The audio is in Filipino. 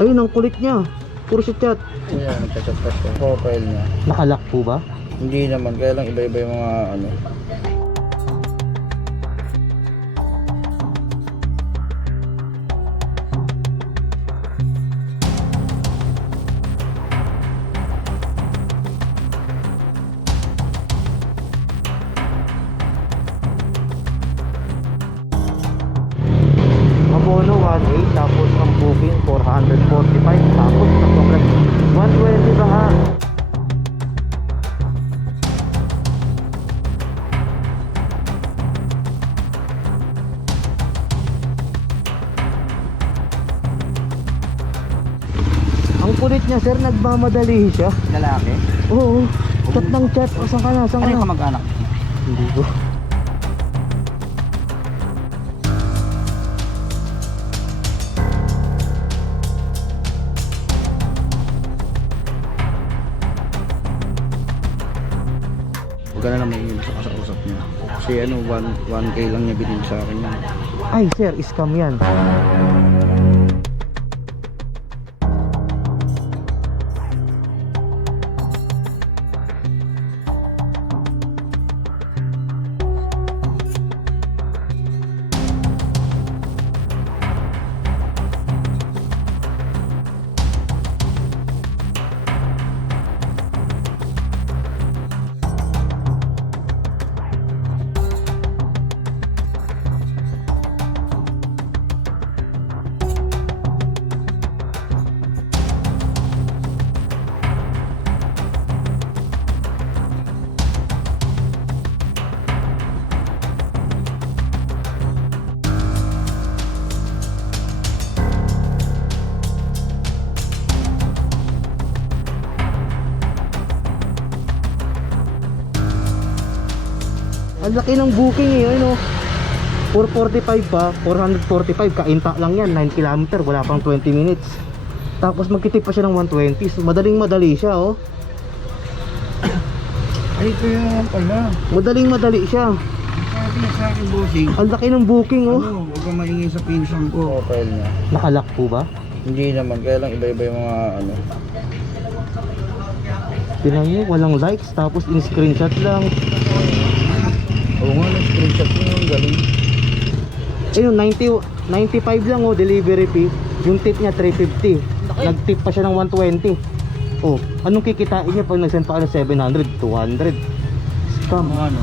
Ayun, ang kulit niya. Puro siya chat. Ayan, nagchat-chat pa siya. Profile niya. Nakalock po ba? Hindi naman, kaya lang iba-iba yung mga ano. Abono 1.8 tapos ang booking 445 tapos nagpaplag 120 ba ha? Ang kulit niya sir, nagmamadali siya. Lalaki? Oo, chat ng chat. O, saan ka na? Saan ka Ano yung na? kamag-anak? Hindi ko. Huwag ka na naman yun sa kasausap niya. Kasi ano, 1K lang niya binili sa akin yan. Ay sir, scam yan. Ang laki ng booking eh, ano? 445 pa, 445, kainta lang yan, 9 km, wala pang 20 minutes. Tapos magtitip pa siya ng 120, so madaling madali siya oh. Ay, ito yan pala. Madaling madali siya. Sabi niya sa akin, bossing. Ang laki ng booking oh. Ano, huwag kang maingay sa pinsan ko. Profile niya. Nakalock po ba? Hindi naman, kaya lang iba-iba yung mga ano. Tingnan niyo, walang likes, tapos in-screenshot lang. Oo nga, screenshot mo yung galing. Ayun, 95 lang oh, delivery fee. Yung tip niya 350. Nag-tip pa siya ng 120. Oh, anong kikitain niya pag nag-send pa ka ng 700, 200? Scam. Ano?